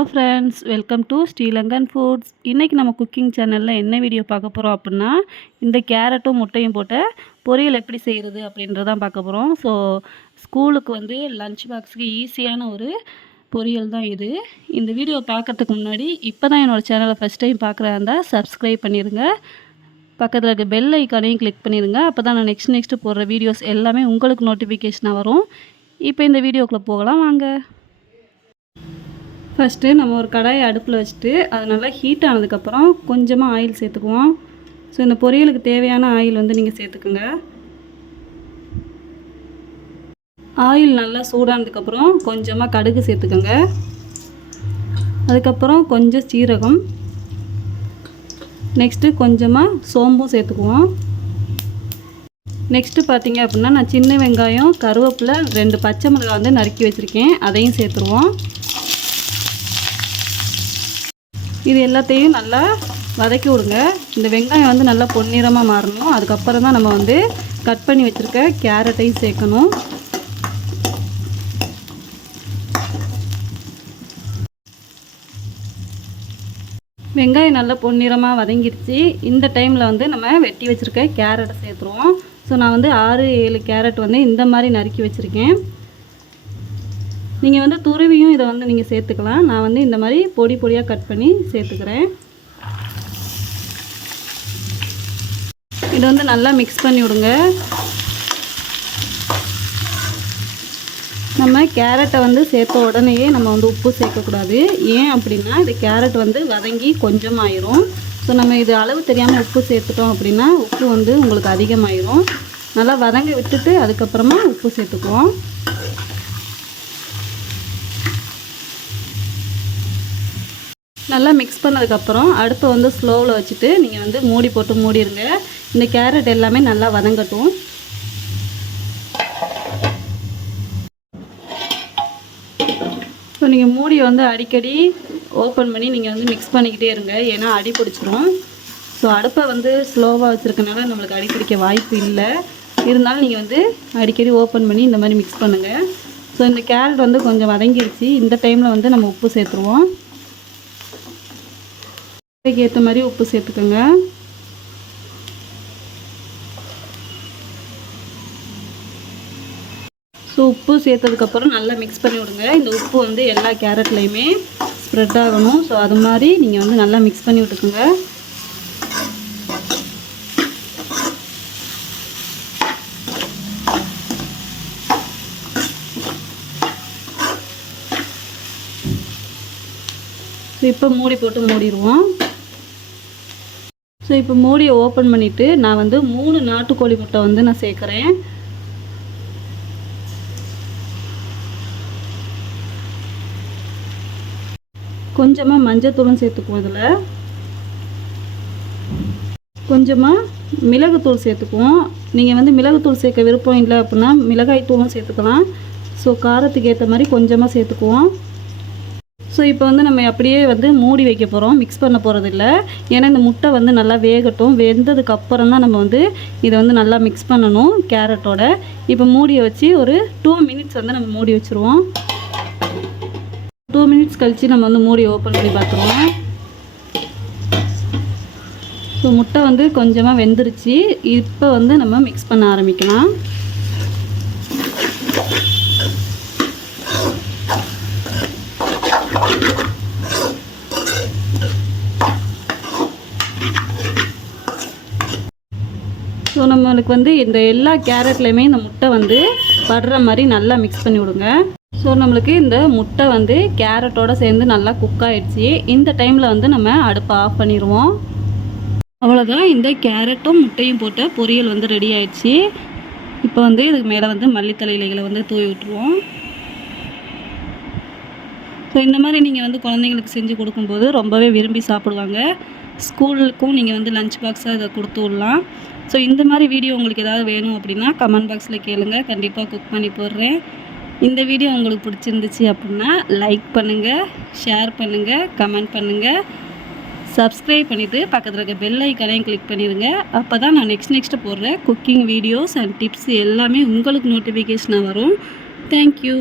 Hello friends, welcome to Sri Lankan foods. இன்றைக்கி நம்ம cooking சேனலில் என்ன வீடியோ பார்க்க போகிறோம் அப்படின்னா, இந்த கேரட்டும் முட்டையும் போட்ட பொரியல் எப்படி செய்கிறது அப்படின்றதான் பார்க்க போகிறோம். ஸோ ஸ்கூலுக்கு வந்து லஞ்ச் பாக்ஸுக்கு ஈஸியான ஒரு பொரியல் தான் இது. இந்த வீடியோ பார்க்குறதுக்கு முன்னாடி இப்போ தான் என்னோடய சேனலை ஃபஸ்ட் டைம் பார்க்குறா இருந்தால் சப்ஸ்கிரைப் பண்ணிடுங்க. பக்கத்தில் இருக்க பெல் ஐக்கானையும் கிளிக் பண்ணிடுங்க. அப்போ தான் நான் நெக்ஸ்ட்டு போடுற வீடியோஸ் எல்லாமே உங்களுக்கு நோட்டிஃபிகேஷனாக வரும். இப்போ இந்த வீடியோக்குள்ளே போகலாம் வாங்க. ஃபஸ்ட்டு நம்ம ஒரு கடாயை அடுப்பில் வச்சுட்டு அது நல்லா ஹீட் ஆனதுக்கப்புறம் கொஞ்சமாக ஆயில் சேர்த்துக்குவோம். ஸோ இந்த பொரியலுக்கு தேவையான ஆயில் வந்து நீங்கள் சேர்த்துக்குங்க. ஆயில் நல்லா சூடானதுக்கப்புறம் கொஞ்சமாக கடுகு சேர்த்துக்கோங்க. அதுக்கப்புறம் கொஞ்சம் சீரகம், நெக்ஸ்ட்டு கொஞ்சமாக சோம்பும் சேர்த்துக்குவோம். நெக்ஸ்ட்டு பார்த்திங்க அப்படின்னா நான் சின்ன வெங்காயம், கருவேப்பிலை, 2 பச்சை மிளகாய் வந்து நறுக்கி வச்சுருக்கேன், அதையும் சேர்த்துருவோம். இது எல்லாத்தையும் நல்லா வதக்கி விடுங்க. இந்த வெங்காயம் வந்து நல்லா பொன்னிறமாக மாறணும். அதுக்கப்புறம் தான் நம்ம வந்து கட் பண்ணி வச்சுருக்க கேரட்டையும் சேர்க்கணும். வெங்காயம் நல்லா பொன்னிறமாக வதங்கிடுச்சு. இந்த டைமில் வந்து நம்ம வெட்டி வச்சுருக்க கேரட்டை சேர்த்துருவோம். ஸோ நான் வந்து 6-7 கேரட் வந்து இந்த மாதிரி நறுக்கி வச்சுருக்கேன். நீங்கள் வந்து துருவியும் இதை வந்து நீங்கள் சேர்த்துக்கலாம். நான் வந்து இந்த மாதிரி பொடி பொடியாக கட் பண்ணி சேர்த்துக்கிறேன். இதை வந்து நல்லா மிக்ஸ் பண்ணி விடுங்க. நம்ம கேரட்டை வந்து சேர்த்த உடனேயே நம்ம வந்து உப்பு சேர்க்கக்கூடாது. ஏன் அப்படின்னா இது கேரட் வந்து வதங்கி கொஞ்சம் ஆயிரும். ஸோ நம்ம இது அளவு தெரியாமல் உப்பு சேர்த்துட்டோம் அப்படின்னா உப்பு வந்து உங்களுக்கு அதிகமாயிரும். நல்லா வதங்க விட்டுட்டு அதுக்கப்புறமா உப்பு சேர்த்துக்குவோம். நல்லா மிக்ஸ் பண்ணதுக்கப்புறம் அடுப்பை வந்து ஸ்லோவில் வச்சுட்டு நீங்கள் வந்து மூடி போட்டு மூடிடுங்க. இந்த கேரட் எல்லாமே நல்லா வதங்கட்டும். ஸோ நீங்கள் மூடியை வந்து அடிக்கடி ஓப்பன் பண்ணி நீங்கள் வந்து மிக்ஸ் பண்ணிக்கிட்டே இருங்க, ஏன்னா அடி பிடிச்சிரும். ஸோ அடுப்பை வந்து ஸ்லோவாக வச்சுருக்கனால நம்மளுக்கு அடி பிடிக்க வாய்ப்பு இல்லை. இருந்தாலும் நீங்கள் வந்து அடிக்கடி ஓப்பன் பண்ணி இந்த மாதிரி மிக்ஸ் பண்ணுங்கள். ஸோ இந்த கேரட் வந்து கொஞ்சம் வதங்கிடுச்சு. இந்த டைமில் வந்து நம்ம உப்பு சேர்த்துருவோம். அதுக்கு ஏற்ற மாதிரி உப்பு சேர்த்துக்கோங்க. ஸோ உப்பு சேர்த்ததுக்கப்புறம் நல்லா மிக்ஸ் பண்ணி விடுங்க. இந்த உப்பு வந்து எல்லா கேரட்லேயுமே ஸ்ப்ரெட் ஆகணும். ஸோ அது மாதிரி நீங்கள் வந்து நல்லா மிக்ஸ் பண்ணி விட்டுக்குங்க. ஸோ இப்போ மூடி போட்டு மூடிடுவோம். ஸோ இப்போ மூடியை ஓப்பன் பண்ணிவிட்டு நான் வந்து 3 நாட்டுக்கோழி முட்டை வந்து நான் சேர்க்குறேன். கொஞ்சமாக மஞ்சத்தூளும் சேர்த்துக்குவோம். இதில் கொஞ்சமாக மிளகுத்தூள் சேர்த்துக்குவோம். நீங்கள் வந்து மிளகுத்தூள் சேர்க்க விருப்பம் இல்லை அப்படின்னா மிளகாய் தூளும் சேர்த்துக்கலாம். ஸோ காரத்துக்கு ஏற்ற மாதிரி கொஞ்சமாக சேர்த்துக்குவோம். ஸோ இப்போ வந்து நம்ம அப்படியே வந்து மூடி வைக்க போகிறோம், மிக்ஸ் பண்ண போகிறதில்ல. ஏன்னா இந்த முட்டை வந்து நல்லா வேகட்டும். வெந்ததுக்கப்புறம் தான் நம்ம வந்து இதை வந்து நல்லா மிக்ஸ் பண்ணணும் கேரட்டோட. இப்போ மூடியை வச்சு ஒரு 2 மினிட்ஸ் வந்து நம்ம மூடி வச்சுருவோம். 2 மினிட்ஸ் கழித்து நம்ம வந்து மூடி ஓப்பன் பண்ணி பார்த்துருவோம். ஸோ முட்டை வந்து கொஞ்சமாக வெந்துருச்சு. இப்போ வந்து நம்ம மிக்ஸ் பண்ண ஆரம்பிக்கலாம். ஸோ நம்மளுக்கு வந்து இந்த எல்லா கேரட்லேயுமே இந்த முட்டை வந்து படுற மாதிரி நல்லா மிக்ஸ் பண்ணி விடுங்க. ஸோ நம்மளுக்கு இந்த முட்டை வந்து கேரட்டோடு சேர்ந்து நல்லா குக் ஆகிடுச்சு. இந்த டைமில் வந்து நம்ம அடுப்பை ஆஃப் பண்ணிடுவோம். அவ்வளோதான், இந்த கேரட்டும் முட்டையும் போட்ட பொரியல் வந்து ரெடி ஆயிடுச்சு. இப்போ வந்து இதுக்கு மேலே வந்து மல்லித்தழை இலைகளை வந்து தூவி விட்டுருவோம். ஸோ இந்த மாதிரி நீங்கள் வந்து குழந்தைங்களுக்கு செஞ்சு கொடுக்கும்போது ரொம்பவே விரும்பி சாப்பிடுவாங்க. ஸ்கூலுக்கும் நீங்கள் வந்து லஞ்ச் பாக்ஸாக இதை கொடுத்து விடலாம். ஸோ இந்த மாதிரி வீடியோ உங்களுக்கு ஏதாவது வேணும் அப்படின்னா கமெண்ட் பாக்ஸில் கேளுங்க, கண்டிப்பாக குக் பண்ணி போடுறேன். இந்த வீடியோ உங்களுக்கு பிடிச்சிருந்துச்சு அப்படின்னா லைக் பண்ணுங்கள், ஷேர் பண்ணுங்கள், கமெண்ட் பண்ணுங்கள், சப்ஸ்கிரைப் பண்ணிவிட்டு பக்கத்தில் இருக்க பெல் ஐக்கானையும் கிளிக் பண்ணிடுங்க. அப்போ தான் நான் நெக்ஸ்ட்டு போடுற குக்கிங் வீடியோஸ் அண்ட் டிப்ஸ் எல்லாமே உங்களுக்கு நோட்டிஃபிகேஷனாக வரும். தேங்க்யூ.